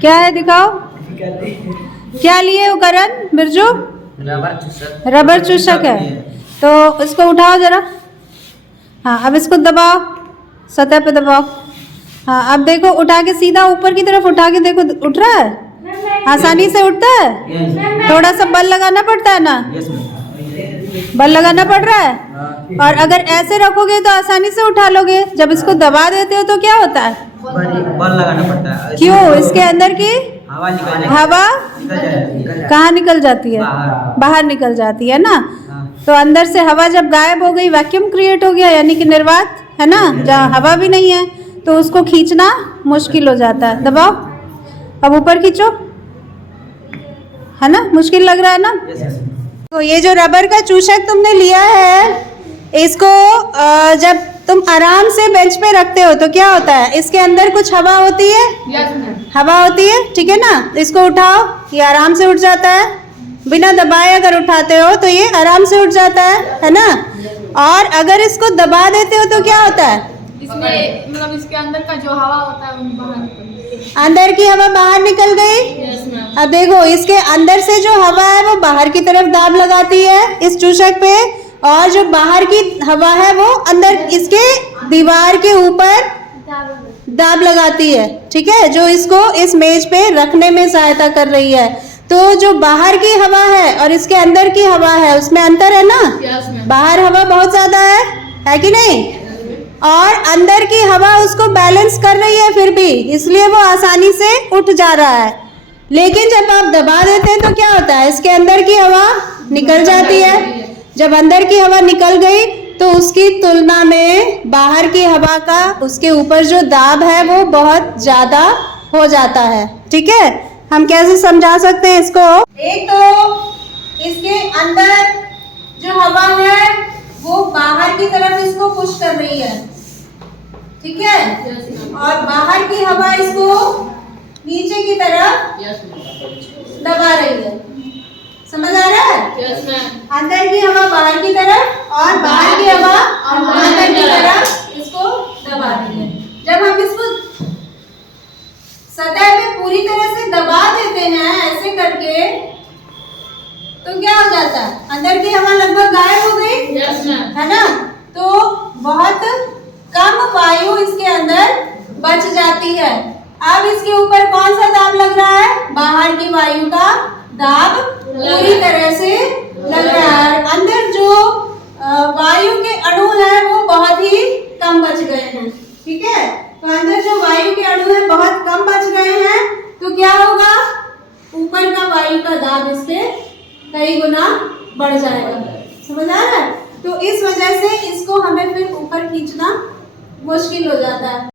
क्या है दिखाओ, क्या लिए हो करण बिरजू? रबर चूसक है। तो इसको उठाओ जरा। हाँ अब इसको दबाओ, सतह पे दबाओ। हाँ अब देखो, उठा के सीधा ऊपर की तरफ उठा के देखो, उठ रहा है? आसानी से उठता है? थोड़ा सा बल लगाना पड़ता है ना? बल लगाना पड़ रहा है। और अगर ऐसे रखोगे तो आसानी से उठा लोगे, जब इसको दबा देते हो तो क्या होता है? बल लगाना पड़ता है। क्यों? इसके अंदर की हवा कहाँ निकल जाती है? बाहर निकल जाती है ना। तो अंदर से हवा जब गायब हो गई, वैक्यूम क्रिएट हो गया, यानी कि निर्वात है ना, जहाँ हवा भी नहीं है, तो उसको खींचना मुश्किल हो जाता है। दबाओ, अब ऊपर खींचो, है ना? मुश्किल लग रहा है ना? तो ये जो रबर का चूसक तुमने लिया है, इसको जब तुम आराम से बेंच पे रखते हो तो क्या होता है? इसके अंदर कुछ हवा होती है? हवा होती है, ठीक है ना? इसको उठाओ, ये आराम से उठ जाता है, बिना दबाए अगर उठाते हो तो ये आराम से उठ जाता है ना? और अगर इसको दबा देते हो तो क्या होता है? इसमें मतलब इसके अंदर का जो हवा होता है वो बाहर निकल गई। अंदर की हवा बाहर निकल गई। अब देखो, इसके अंदर से जो हवा है वो बाहर की तरफ दाब लगाती है इस चूसक पे, और जो बाहर की हवा है वो अंदर इसके दीवार के ऊपर दाब लगाती है, ठीक है, जो इसको इस मेज पे रखने में सहायता कर रही है। तो जो बाहर की हवा है और इसके अंदर की हवा है उसमें अंतर है ना? बाहर हवा बहुत ज्यादा है कि नहीं? और अंदर की हवा उसको बैलेंस कर रही है फिर भी, इसलिए वो आसानी से उठ जा रहा है। लेकिन जब आप दबा देते हैं तो क्या होता है? इसके अंदर की हवा निकल जाती है। जब अंदर की हवा निकल गई तो उसकी तुलना में बाहर की हवा का उसके ऊपर जो दाब है वो बहुत ज्यादा हो जाता है, ठीक है? हम कैसे समझा सकते हैं इसको? एक तो इसके अंदर जो हवा है वो बाहर की तरफ इसको पुश कर रही है, ठीक है, और बाहर की हवा इसको नीचे की तरफ दबा रही है। समझ आ रहा है? अंदर की हवा बाहर की तरफ और बाहर की हवा अंदर की तरफ इसको दबा रही है। जब हम इसको सतह पे पूरी तरह से दबा देते हैं ऐसे करके, तो क्या हो जाता है? अंदर की हवा लगभग गायब हो गई, है ना? तो बहुत कम वायु इसके अंदर बच जाती है। अब इसके ऊपर कौन सा दाब लग रहा है? बाहर की वायु का दाब पूरी तरह से लग रहा है। अंदर जो वायु के अणु है वो बहुत ही कम बच गए हैं, ठीक है? तो अंदर जो वायु के अणु है बहुत कम बच गए हैं, तो क्या होगा? ऊपर का वायु का दाब इससे कई गुना बढ़ जाएगा। समझ आ रहा है? तो इस वजह से इसको हमें फिर ऊपर खींचना मुश्किल हो जाता है।